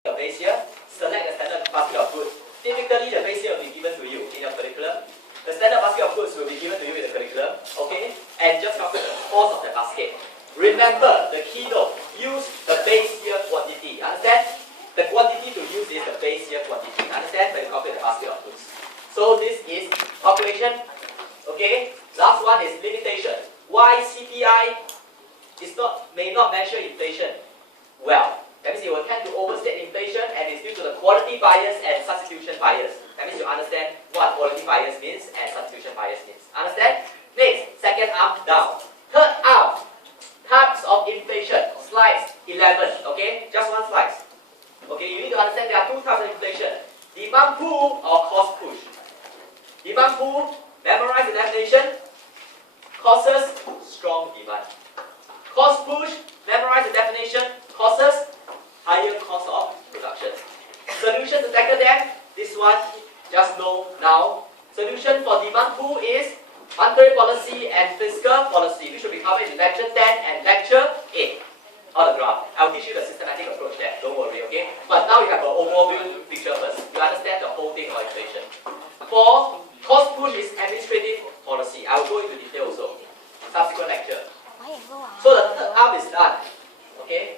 the base here, select the standard basket of goods. Typically, the base here will be given to you in your curriculum. The standard basket of goods will be given to you in the curriculum, okay? And just calculate the cost of the basket. Remember, the keynote, use the base year quantity. Understand? The quantity to use is the base year quantity. Understand? When you calculate the basket of goods. So this is calculation. Okay? Last one is limitation. Why CPI may not measure inflation well? That means you will tend to overstate inflation, and it's due to the quality bias and substitution bias. That means you understand what quality bias means and substitution bias means. Understand? Next, second arm down. Third arm, types of inflation. Slides 11. Okay, just one slide. Okay, you need to understand there are two types of inflation: demand pull or cost push. Demand pull, memorize the definition. Causes strong demand. Cost push, memorize the definition. Causes higher cost of production. Solution to tackle them, this one, just know now. Solution for demand pull is monetary policy and fiscal policy, which will be covered in lecture 10 and lecture 8 on the graph. I'll teach you the systematic approach there, don't worry, okay? But now you have an overview picture first. You understand the whole thing about inflation. For cost push is administrative policy. I will go into detail also. Subsequent lecture. So the third arm is done. Okay?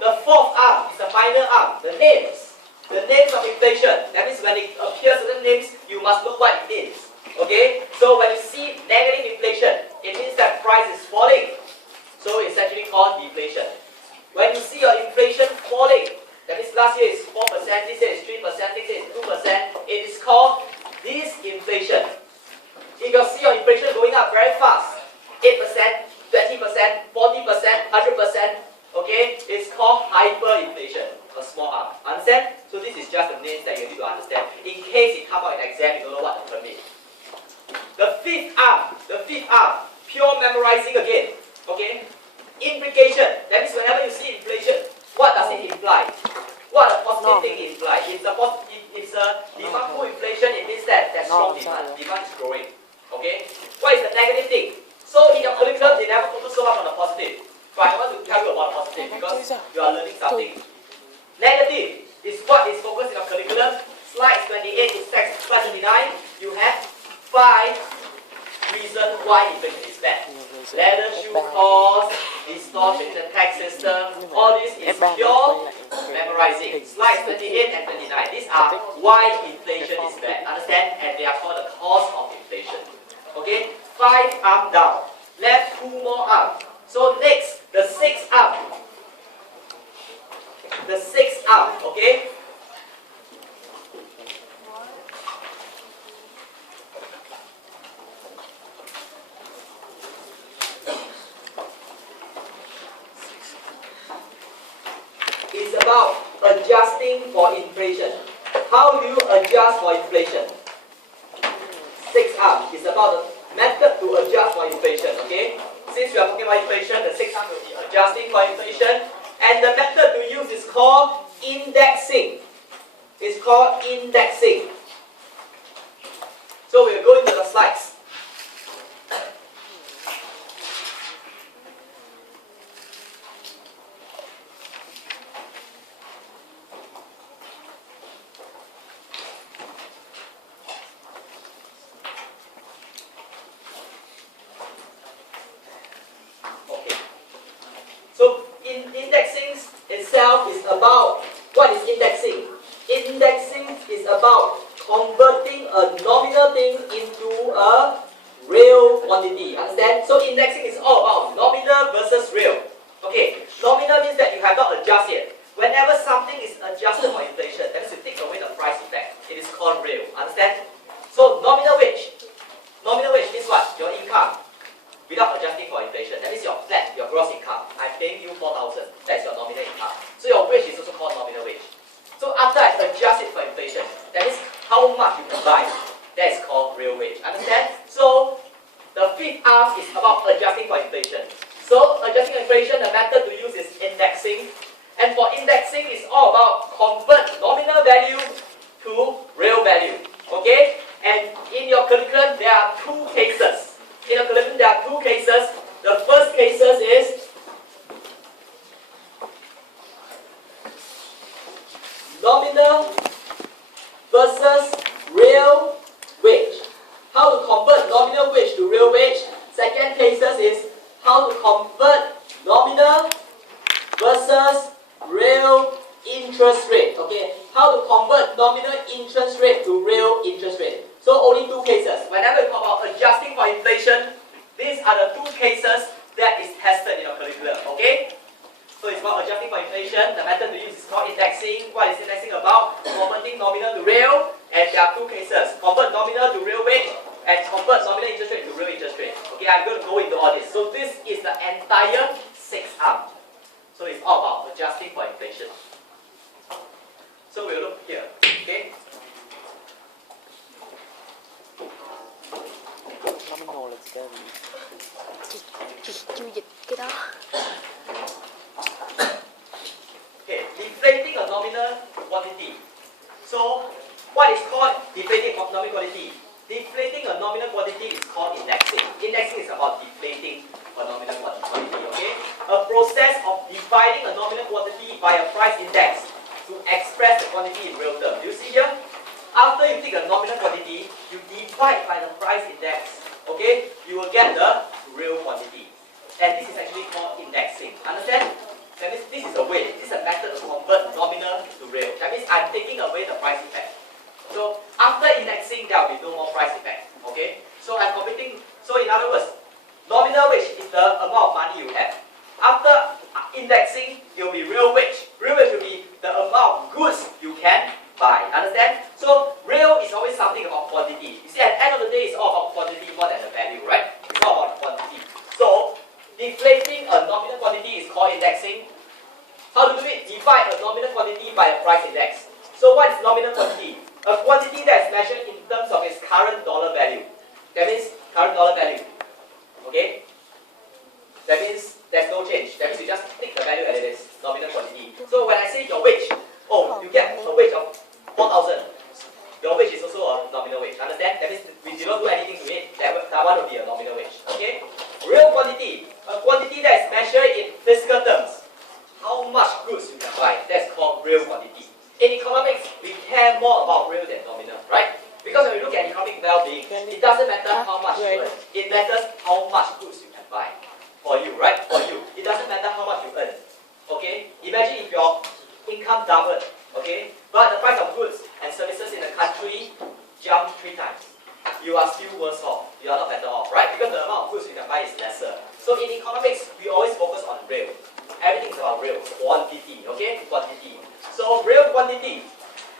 The fourth arm is the final arm, the names. The names of inflation. That means when it appears certain names, you must know what it means. Okay? So when you see negative inflation, it means that price is falling. So it's actually called deflation. When you see your inflation falling, that means last year is 4%, this year is 3%, this year is 2%, it is called disinflation. If you see your inflation going up very fast, 8%, 20%, 40%, 100%, okay, it's called hyperinflation, a small r. Understand? So this is just the names that you need to understand. In case it comes out in exam, you don't know what to permit. The fifth arm, pure memorizing again. Okay? Implication. That means whenever you see inflation, what does it imply? What a positive thing imply? It's a demand pull inflation, it means that there's strong demand. Demand is growing. Okay? What is the negative thing? So in your curriculum, they never focus so much on the positive. But I want to tell you about the positive because you are learning something. Negative is what is focused in your curriculum. Slide 28 is text. Slide 29, you have 5 reasons why inflation is bad. Leather shoe cost, distortion in the tax system, all this is pure memorizing. Slides 28 and 29, these are why inflation is bad. Understand? And they are called the cause of inflation. Okay? 5 arm down. Left 2 more arm. So next, the 6th arm. The 6th arm, okay? Is about adjusting for inflation. How do you adjust for inflation? 6th arm is about the method to adjust for inflation, okay? Since we are talking about inflation, the 6th arm will be adjusting for inflation. And the method to use is called indexing. It's called indexing. So we'll go into the slides. Is about, what is indexing? Indexing is about converting a nominal thing into a real quantity. Understand? So indexing is all about nominal versus real. Okay, nominal means that you have not adjusted. Whenever something is adjusted for inflation, that means you take away the price effect. It is called real. Understand? So nominal wage. Nominal wage means what? Your income. Without adjusting for inflation. That means your flat, your gross income. I'm paying you 4,000. That's your nominal income. So your wage is also called nominal wage. So after I adjust it for inflation, that is how much you can buy. That is called real wage. Understand? So the 5th arm is about adjusting for inflation. So adjusting for inflation, the method to use is indexing. And for indexing, it's all about convert nominal value to real value. Okay? And in your curriculum, there are 2 cases. In your curriculum, there are 2 cases. The first cases is nominal versus real wage. How to convert nominal wage to real wage. Second cases is how to convert nominal versus real interest rate. Okay, how to convert nominal interest rate to real interest rate. So only two cases. Whenever we talk about adjusting for inflation, these are the two cases that is tested in your curriculum. Okay. So it's called adjusting for inflation. The method to use is called indexing. What is indexing about? Converting nominal to real. And there are two cases. Convert nominal to real wage and convert nominal interest rate to real interest rate. Okay, I'm going to go into all this. So this is the entire 6-arm. So it's all about adjusting for inflation. So we'll look here. Okay. Nominal là cái gì? Chú dịch cái đó. Okay, deflating a nominal quantity. So, what is called deflating a nominal quantity? Deflating a nominal quantity is called indexing. Indexing is about deflating a nominal quantity, okay? A process of dividing a nominal quantity by a price index to express the quantity in real terms. Do you see here? After you take a nominal quantity, you divide by the price index, okay? You will get the real quantity. And this is actually called indexing. Understand? That means this is a way, this is a method to convert nominal to real. That means I'm taking away the price effect. So after indexing, there will be no more price effect. Okay? So I'm computing, so in other words, nominal wage is the amount of money you have. After indexing, it will be real wage. Real wage will be the amount of goods you can buy. Understand? So real is always something about quantity. You see, at the end of the day, it's all about quantity more than the value, right? It's all about quantity. So deflating a nominal quantity is called indexing. How to do it? Divide a nominal quantity by a price index. So what is nominal quantity? A quantity that is measured in terms of its current dollar value. That means current dollar value. Okay? That means there's no change. That means you just take the value as it is, nominal quantity. So when I say your wage, oh, you get a wage of 4,000. Your wage is also a nominal wage. Understand? That means we do not do anything to it. That one will be a nominal wage. Okay? Real quantity. A quantity that is measured in physical terms. How much goods you can buy. That's called real quantity. In economics, we care more about real than nominal, right? Because when we look at economic well-being, it doesn't matter how much you earn. It matters how much goods you can buy. For you, right? For you. It doesn't matter how much you earn. Okay? Imagine if your income doubled, okay? But the price of goods and services in the country jumped 3 times. You are still worse off. You are not better off, right? Because the amount of goods you can buy is lesser. So in economics, we always focus on real. Everything is about real. Quantity, okay? Quantity. So real quantity.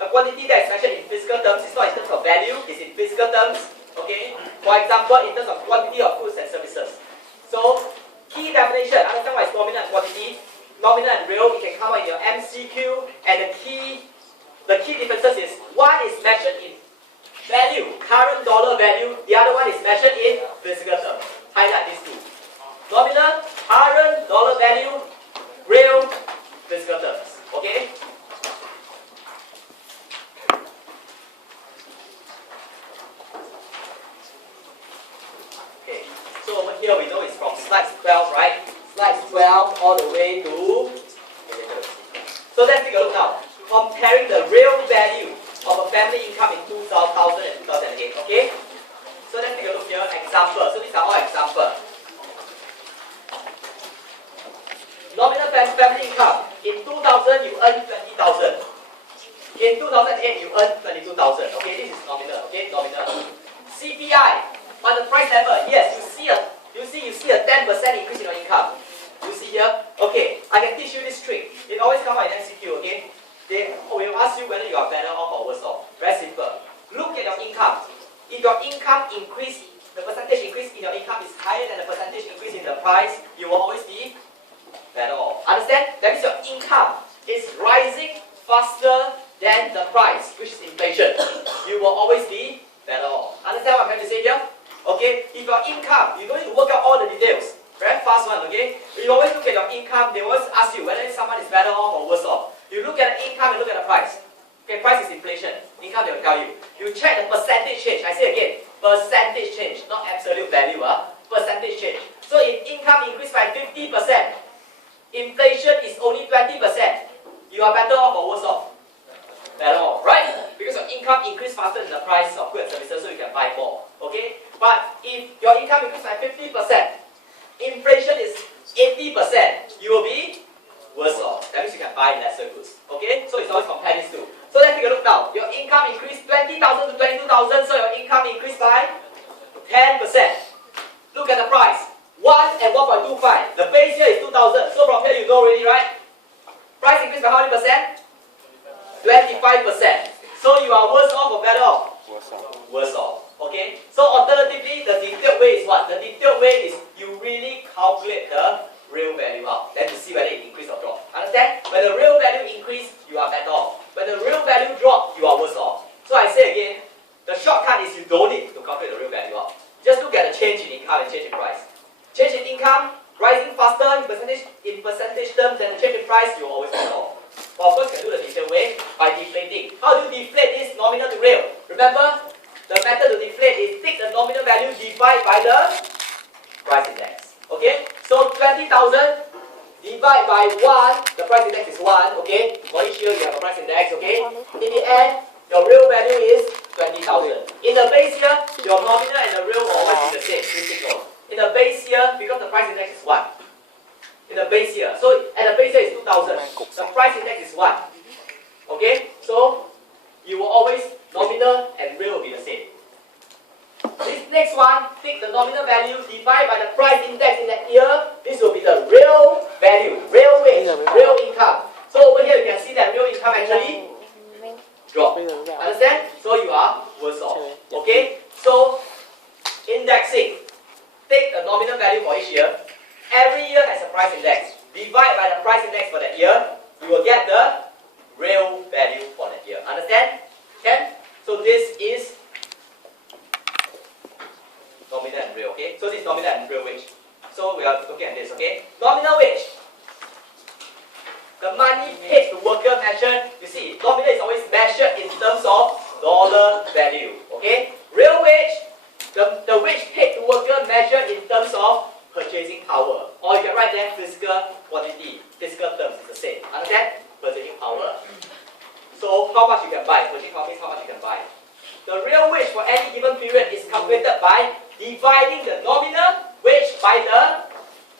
A quantity that is measured in physical terms is not in terms of value, it's in physical terms, okay? For example, in terms of quantity of goods and services. So, key definition, understand what is nominal and quantity. Nominal and real, it can come out in your MCQ, and the key differences is, one is measured in value, current dollar value, the other one is measured in physical terms. Highlight these two. Nominal, current dollar value, real, physical terms. Okay? Okay. So over here we know it's from slide 12, right? Slide 12 all the way to... So let's take a look now. Comparing the real value of a family income in 2000 and 2008. Okay? So let's take a look here. Example. So these are all examples. Nominal family income. In 2000, you earn 20,000. In 2008, you earn 22,000. Okay, this is nominal. Okay, nominal. CPI on the price level. Yes, you see a 10% increase in your income. You see here. Okay, I can teach you this trick. It always comes out in MCQ. Okay, they will ask you whether you are better off or worse off. Very simple. Look at your income. If your income increase, the percentage increase in your income is higher than the percentage increase in the price, you will always be better off. Understand? That means your income is rising faster than the price, which is inflation. You will always be better off. Understand what I'm trying to say here? Okay? If your income, you don't need to work out all the details. Very fast one, okay? You always look at your income, they always ask you whether someone is better off or worse off. You look at the income and look at the price. Okay, price is inflation. Income, they will tell you. You check the percentage change. I say again, percentage change, not absolute value. Percentage change. So if income increased by 50%, inflation is only 20%. You are better off or worse off? better off, right? Because your income increase faster than the price of goods and services, so you can buy more. Okay? But if your income increases by 50%, inflation is 80%, you will be worse off. That means you can buy lesser goods. Okay? So it's always compare these two. So let's take a look now. Your income increased 20,000 to 22,000, so your income increased by 10%. Look at the price. 1 and 1.25. The base here is 2,000. So from here you know already, right? Price increased by how many percent? 25%. So you are worse off or better off? Worse off. Worse off. Okay? So alternatively, the detailed way is what? The detailed way is you really calculate the real value out. Then to see whether it increase or drop. Understand? When the real value increase, you are better off. When the real value drop, you are worse off. So I say again, the shortcut is you don't need to calculate the real value out. Just look at the change in income and change in price. Change in income rising faster in percentage terms than the change in price, you will always better off. But of course, you can do the detailed way by deflating. How do you deflate this nominal to real? Remember, the method to deflate is take the nominal value divide by the price index. Okay? So 20,000 divide by 1, the price index is 1. Okay? For each year you have a price index. Okay? In the end, your real value is 20,000. In the base year, your nominal and the real will always be the same. Please take note. In the base year, because the price index is 1. In the base year. So at the base year is 2,000. The price index is 1. Okay? So you will always, nominal and real will be the same. This next one, take the nominal value, divide by the price index in that year. This will be the real value, real wage, real income. So over here you can see that real income actually drop. Understand? So you are worse off. Okay? So indexing. Take the nominal value for each year. Every year has a price index. Divide by the price index for that year. You will get the real value for that year. Understand? Okay? So this is nominal and real. Okay? So this is nominal and real wage. So we are looking at this. Okay? Nominal wage. The money paid to worker measured. You see, nominal is always measured in terms of dollar value. Okay? Real wage. The wage paid to worker measured in terms of purchasing power. Or you can write there physical quantity. Physical terms is the same. Understand? Purchasing power. So how much you can buy? Purchasing power means how much you can buy. The real wage for any given period is calculated by dividing the nominal wage by the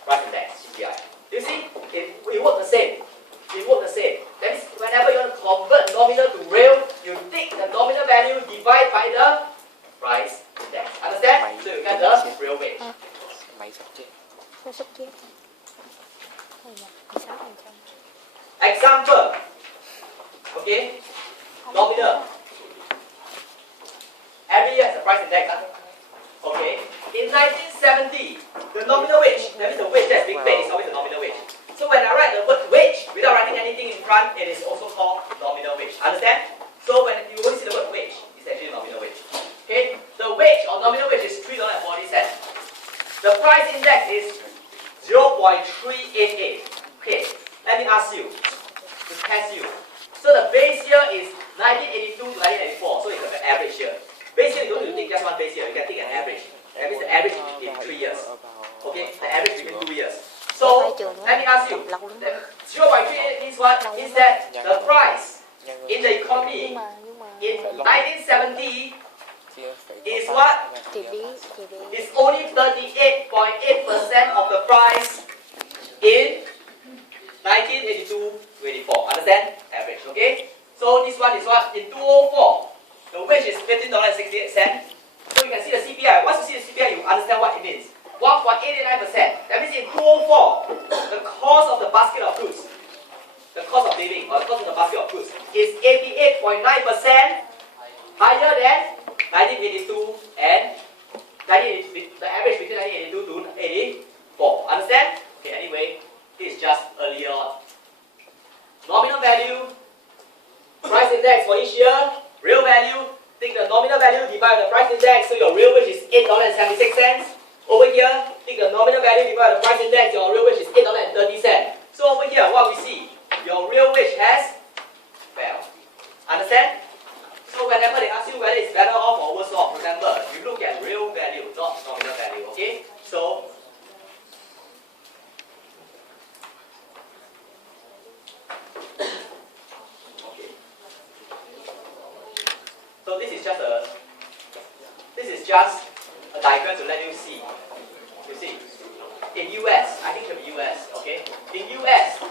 price index, CPI. Do you see? It works the same. It works the same. That means whenever you want to convert nominal to real, you take the nominal value, divide by the price index. Understand? So you get the real wage. Máy sắp chết. Nó sắp chết. Example. Okay? Nominal. Every year has a price index. Okay? In 1970, the nominal wage, that means the wage that's being paid, is always the nominal wage. So when I write the word wage without writing anything in front, it is also called nominal wage. Understand? So when you only see the word wage, it's actually nominal wage. Okay? The wage or nominal wage is $3.40. The price index is 0.388. Okay, let me ask you, to test you. So the base year is 1982 to 1984, so it's an average year. Base year, you don't need to take just one base year, you can take an average. That means the average in 3 years. Okay, the average between 2 years. So, let me ask you, 0.388 means what? Is that the price in the economy in 1970 is what? It's only 38.8% of the price in 1982 to 84. Understand? Average, okay? So this one is what? In 204, the wage is $15.68. So you can see the CPI. Once you see the CPI, you understand what it means. 1.89%. That means in 204, the cost of the basket of goods, the cost of living, or the cost of the basket of goods, is 88.9% higher than 1982 and the average between 1982 to 84. Understand? Okay, anyway, this is just earlier on. Nominal value, price index for each year, real value, take the nominal value divided by the price index, so your real wage is $8.76. Over here, take the nominal value divided by the price index, your real wage is $8.30. So over here, what we see, your real wage has fell. Understand? So whenever they ask you whether it's better off or worse off, remember, you look at real value, not nominal value, okay? So, okay. So this is just a diagram to let you see. You see, in US, I think it should be US, okay? In US,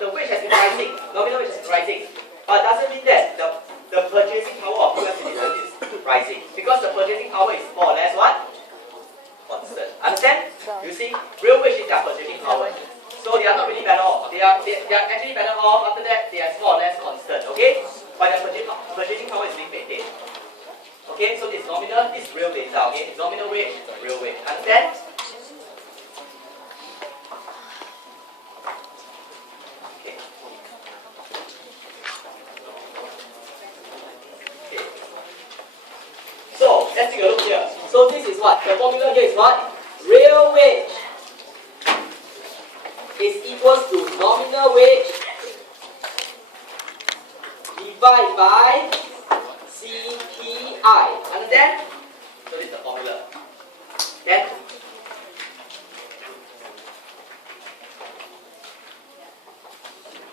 the wage has been rising, nominal wage has been rising, but doesn't mean that the purchasing power of US citizens is rising, because the purchasing power is more or less what? Constant. Understand? You see, real wage is their purchasing power. So they are not really better off. They are actually better off. After that, they are more or less constant. Okay, but their purchasing power is being maintained. Okay, so this nominal, this is real data. Okay, it's nominal wage, real wage. Understand? Okay. Okay. So let's take a look here. So this is what the formula here is what? Real wage is equals to nominal wage divided by CPI. Understand? So this is the formula. Then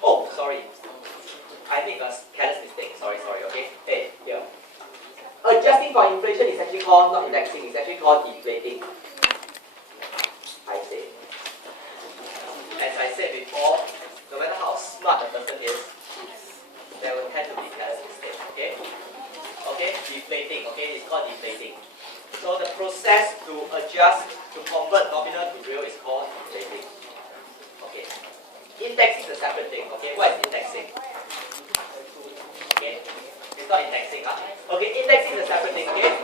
oh, sorry, I made a careless mistake. Sorry. Okay. Hey, here. Adjusting for inflation is actually called not indexing. It's actually called deflating. I say. As I said before, no matter how smart a person is, there will tend to be careless mistakes. Okay? Okay? Deflating. Okay? It's called deflating. So the process to adjust, to convert nominal to real is called deflating. Okay? Indexing is a separate thing. Okay? What is indexing? Okay? It's not indexing. Okay? Indexing is a separate thing. Okay?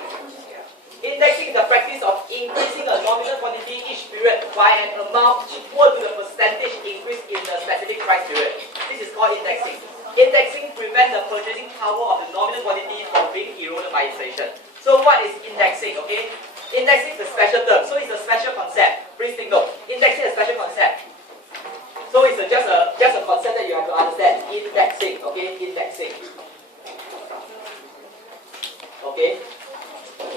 Indexing is the practice of increasing a nominal quantity each period by an amount equal to the percentage increase in the specific price period. This is called indexing. Indexing prevents the purchasing power of the nominal quantity from being eroded by inflation. So what is indexing? Okay, indexing is a special term. So it's a special concept. Please take note. Indexing is a special concept. So it's just a concept that you have to understand. Indexing. Okay, indexing. Okay.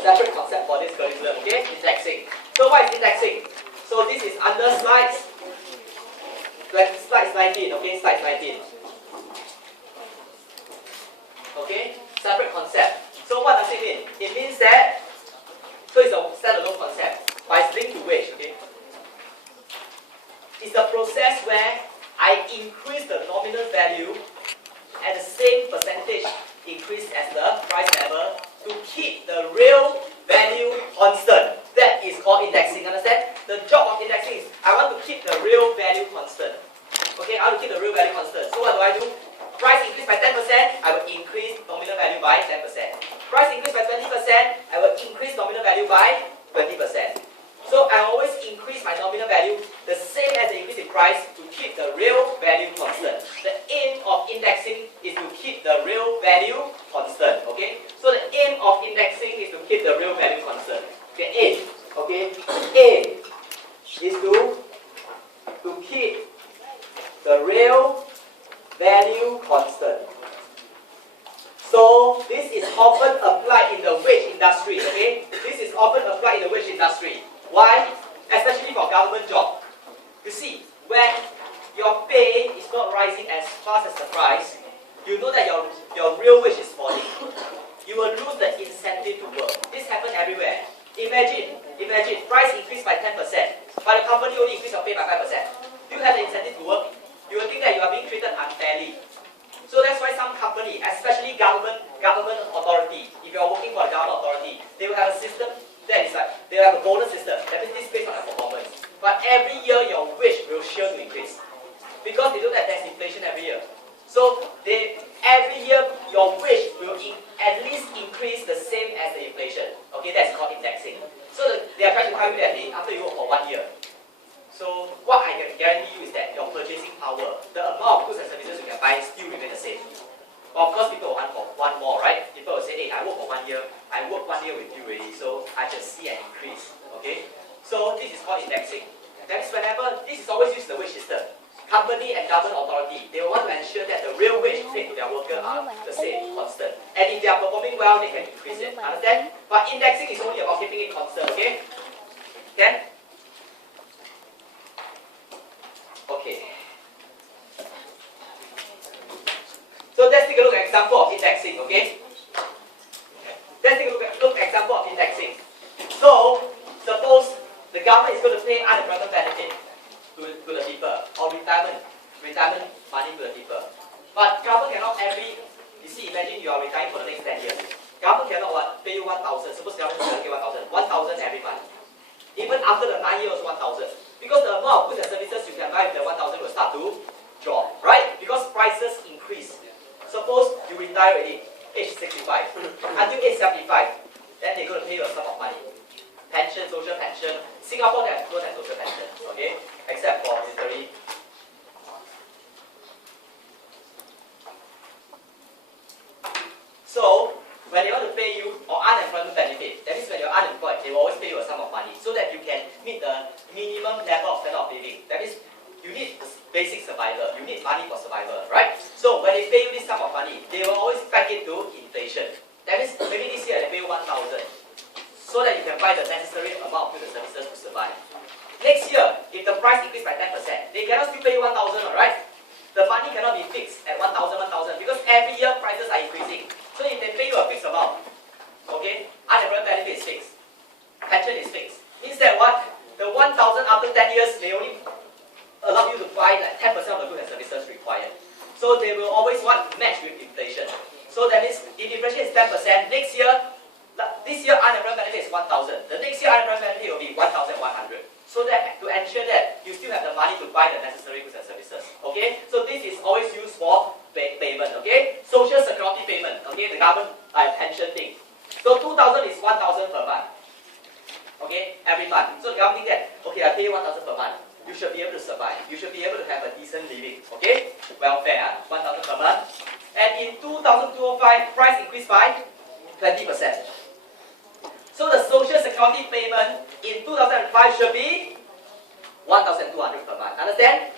Separate concept for this curriculum, okay? Indexing. So what is indexing? So this is under slides 19, okay? Slide 19. Okay? Separate concept. So what does it mean? It means that, so it's a standalone concept, but it's linked to wage, okay? It's the process where I increase the nominal value at the same percentage increase as the price level to keep the real value constant. That is called indexing. Understand? The job of indexing is I want to keep the real value constant. Okay, I want to keep the real value constant. So what do? Price increase by 10%, I will increase nominal value by 10%. Price increase by 20%, I will increase nominal value by 20%. So I always increase my nominal value the same as the increase in price to keep the real value constant. The aim of indexing is to keep the real value constant. Okay? So the aim of indexing is to keep the real value constant. Okay, aim. Okay? Aim is to keep the real value constant. So this is often applied in the wage industry. Okay? This is often applied in the wage industry. Why? Especially for government job. You see, when your pay is not rising as fast as the price, you know that your real wage is falling. You will lose the incentive to work. This happens everywhere. Imagine, price increased by 10%, but the company only increased your pay by 5%. Do you have the incentive to work? You will think that you are being treated unfairly. So that's why some company, especially government authority, if you are working for a government authority, they will have a system that is like, they have a bonus system. That means this is based on their performance. But every year your wage will sure to increase. Because they know that there's inflation every year. So every year your wage will at least increase the same as the inflation. Okay, that's called indexing. So they are trying to tell you that after you work for 1 year. So what I can guarantee you is that your purchasing power, the amount of goods and services you can buy still remain the same. Of course, people will want more, right? People will say, hey, I work for 1 year. I work 1 year with you already, so I should see an increase. Okay? So this is called indexing. That means whenever, this is always used in the wage system. Company and government authority, they want to ensure that the real wage paid to their worker are the same, constant. And if they are performing well, they can increase it. Understand? But indexing is only about keeping it constant, okay? Can? Okay. So let's take a look at an example of indexing, okay? Let's take a look example of indexing. So, suppose the government is going to pay unemployment benefit to the people, or retirement money to the people. But government cannot you see, imagine you are retiring for the next 10 years. Government cannot pay you 1,000, suppose government is going to pay 1,000 every month. Even after the 9 years, 1,000. Because the amount of goods and services you can buy with the 1,000 will start to drop, right? Because prices increase. Suppose you retire already, age 65, until age 75, then they're going to pay you a sum of money. Pension, social pension. Singapore, they have good and social pension, okay? Except for military. So, when they want to pay you or unemployment benefit, that means when you're unemployed, they will always pay you a sum of money so that you can meet the minimum level of standard of living. That means you need basic survival. You need money for survival, right? So when they pay you this sum of money, they will always back it to inflation. That means maybe this year they pay you 1,000 so that you can buy the necessary amount of goods and services to survive. Next year, if the price increase by 10%, they cannot still pay you 1,000, alright? The money cannot be fixed at 1,000, 1,000 because every year prices are increasing. So if they pay you a fixed amount, okay, unemployment benefit is fixed, pension is fixed. Means that what? The 1,000 after 10 years may only allow you to buy like 10% of the goods and services required. So they will always match with inflation. So that means if inflation is 10%, next year, this year unemployment benefit is 1,000. The next year unemployment benefit will be 1,100. So that to ensure that you still have the money to buy the necessary goods and services. Okay? So this is always used for payment. Okay? Social security payment. Okay? The government pension thing. So 2,000 is 1,000 per month. Okay? Every month. So the government thinks that, okay, I pay you 1,000 per month. You should be able to survive. You should be able to have a decent living. Okay? Welfare, 1,000 per month. And in 2005, price increased by 20%. So the social security payment in 2005 should be 1,200 per month. Understand?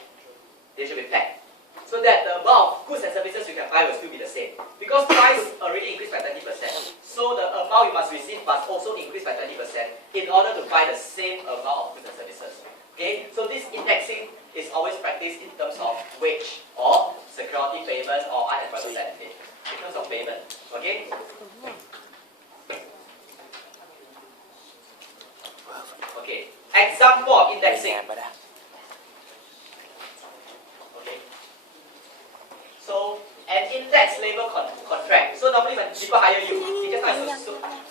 They should be packed. So that the amount of goods and services you can buy will still be the same. Because price already increased by 20%. So the amount you must receive must also increase by 20% in order to buy the same amount of goods and services. Okay? So this indexing is always practiced in terms of wage or security payment or unemployment benefit. In terms of payment. Okay? Okay. Example of indexing. Okay. So an index labor contract. So normally when people hire you, it just like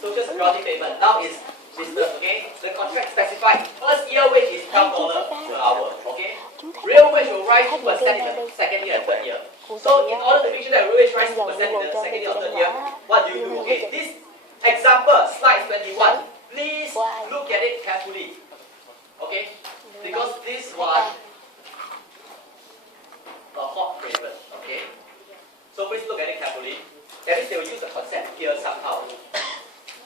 social security payment. Now is business. Okay. The contract specified first year wage is $12 per hour. Okay. Real wage will rise 2% in the second year and third year. So in order to make sure that real wage rises 2% in the second year or third year, what do you do? Okay. This example, slide 21. Please look at it carefully. Okay? Because this one a hot favorite. Okay? So please look at it carefully. That means they will use the concept here somehow.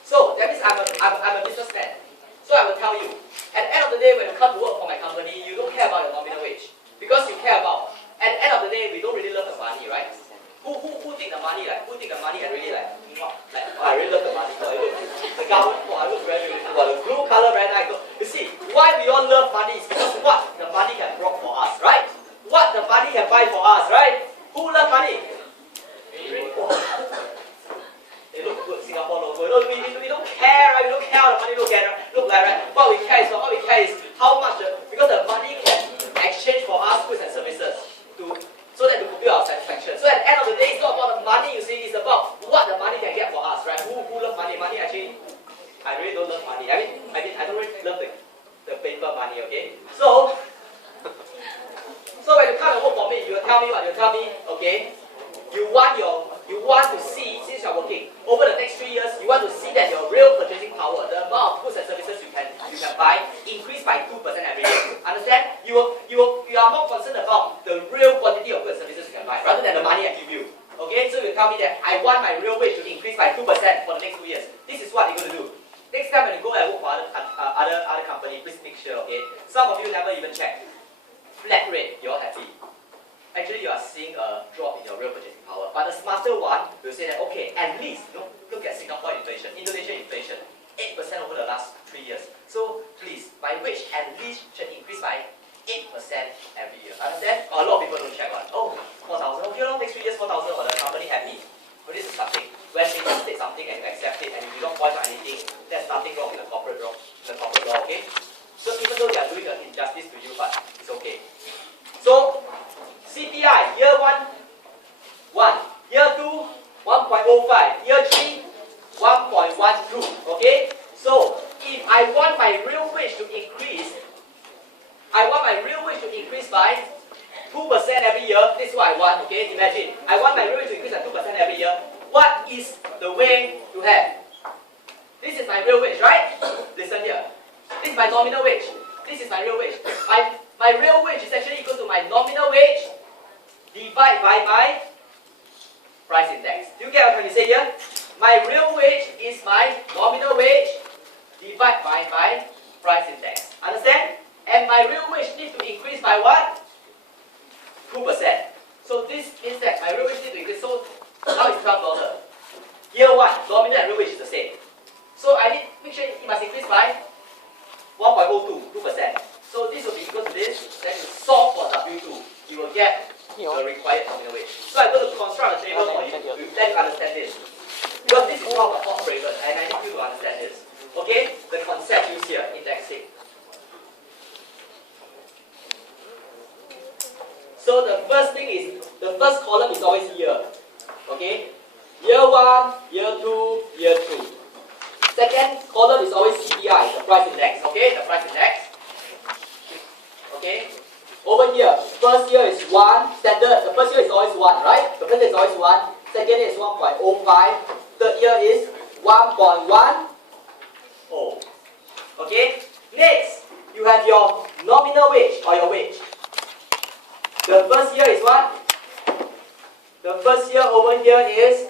So that means I'm a businessman. So I will tell you, at the end of the day when you come to work for my company, you don't care about your nominal wage. Because you care about, at the end of the day, we don't really love the money, right? Who take the money, like, who take the money and really like, oh, I really love the money. The government, I look very beautiful. The blue color very nice. You see, why we all love money is because what the money can bring for us, right? What the money can buy for us, right? Who loves money? They look good, Singapore logo. We don't care, right? We don't care how the money look like, right? What we care is how much, because the money can exchange for us goods and services so that we fulfill our satisfaction. So at the end of the day, it's not about the money, you see, it's about what the money can get for us, right? Who loves money? Money actually, I really don't love money. I mean, I don't really love the paper money, okay? So when you come and work for me, you will tell me what? You tell me, okay, you want to see, since you're working, over the next 3 years, you want to see that your real purchasing power, the amount of goods and services you can buy, increase by 2% every year. Understand? You are more concerned about the real quantity of goods and services you can buy, rather than the money I give you. Okay, so you tell me that I want my real wage to increase by 2% for the next 2 years. This is what you're going to do. Next time when you go and work for other company, please make sure, okay? Some of you never even check. Flat rate, you're happy. Actually, you are seeing a drop in your real purchasing power. But the smarter one will say that, okay, at least, look at Singapore inflation, Indonesia inflation, 8% over the last 3 years. So please, my wage at least should increase by 8% every year. Understand? A lot of people don't check on. Oh, 4,000. Okay, next 3 years 4,000, or the company happy. But this is something. When they state something and you accept it and you do not 1.05. Year 3, 1.12. Okay? So, if I want my real wage to increase, by 2% every year. This is what I want, okay? Imagine, I want my real wage to increase by 2% every year. What is the way to have? This is my real wage, right? Listen here. This is my nominal wage. This is my real wage. My real wage is actually equal to my nominal wage divided by my price index. Do you get what I'm trying to say here? My real wage is my nominal wage divided by my price index. Understand? And my real wage needs to increase by what? 2%. So this means that my real wage needs to increase. So now it's $12. Year 1, nominal and real wage is the same. So I need to make sure it must increase by 1.02, 2%. So this will be equal to this. Then you solve for W2. You will get the required nominal wage. So I'm going to construct a table for you. Let you understand this. Because this is one of the hot breakers and I need you to understand this. Okay? The concept used here, indexing. So the first thing is, the first column is always year. Okay? Year 1, year 2, year 2. Second column is always CPI, the price index. Okay? The price index. Okay? Over here, first year is 1, standard. The first year is always 1, right? The first year is always 1. Second year is 1.05. Third year is 1.10. Okay? Next, you have your nominal wage or your wage. The first year is what? The first year over here is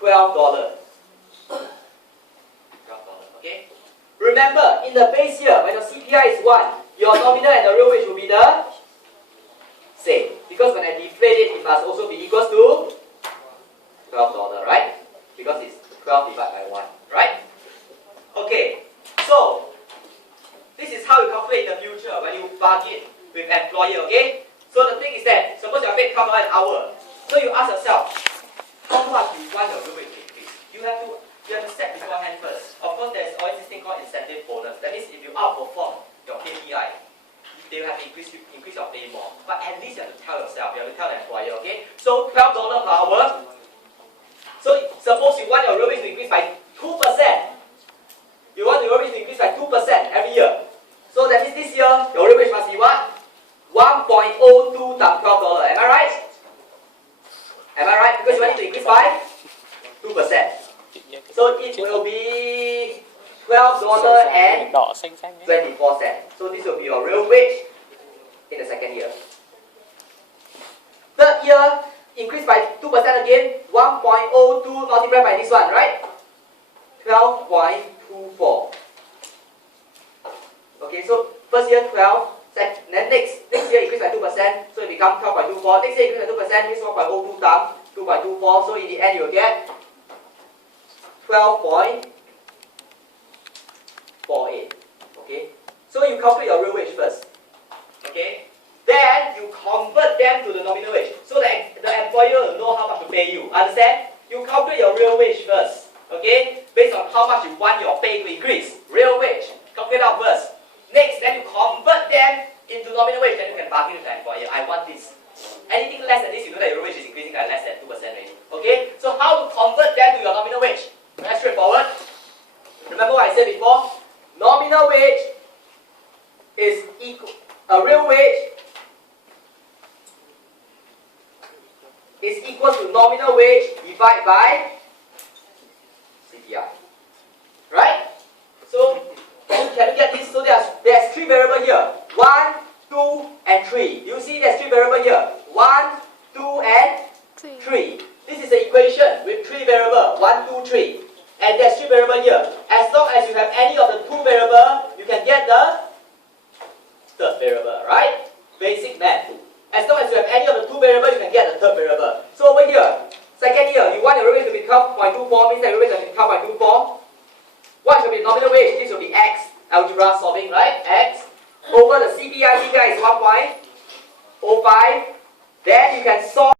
$12. Okay? Remember, in the base year, when your CPI is 1, your nominal and the real wage will be the same. Because when I deflate it, it must also be equal to $12, right? Because it's 12 divided by 1, right? Okay, so this is how you calculate the future when you bargain with employer, okay? So the thing is that, suppose you are paid $12 an hour. So you ask yourself, how much do you want your real wage to increase? You have to set beforehand first. Of course, there's always this thing called incentive bonus. That means if you outperform your KPI, they will have to increase your pay more. But at least you have to tell yourself, you have to tell the employer, okay? So $12 per hour. So suppose you want your real wage to increase by 2%. You want your real wage to increase by 2% every year. So that means this year, your real wage must be what? 1.02 times $12. Am I right? Am I right? Because you want it to increase by 2%. So it will be $12 and 24 cents. So this will be your real wage in the second year. Third year, increase by 2% again. 1.02 multiplied by this one, right? 12.24. Okay, so first year 12. Then next year increase by 2%, so it becomes 12.24. Next year increase by 2%, means 1.02 times 2.24. So in the end you will get 12.48. Okay. So you calculate your real wage first. Okay. Then you convert them to the nominal wage, so that the employer will know how much to pay you. Understand? You calculate your real wage first. Okay. Based on how much you want your pay to increase. Real wage. Calculate out first. Next, then you convert them into nominal wage, then you can bargain with the employer. I want this. Anything less than this, you know that your real wage is increasing by less than 2% already. Okay? So how to convert them to your nominal wage? Very straightforward. Remember what I said before? Nominal wage is equal, real wage is equal to nominal wage divided by CPI. Right? So can you get this? So there's 3 variables here. 1, 2, and 3. You see there's 3 variables here. 1, 2, and 3. This is the equation with 3 variables. 1, 2, 3. And there's 3 variables here. As long as you have any of the 2 variables, you can get the third variable, right? Basic math. As long as you have any of the 2 variables, you can get the third variable. So over here, second year, you want your real wage to be 12.24, means that your real wage to be 12.24. What should be nominal wage? This will be X. Algebra solving, right? X. Over the CPI is 1.05. Then you can solve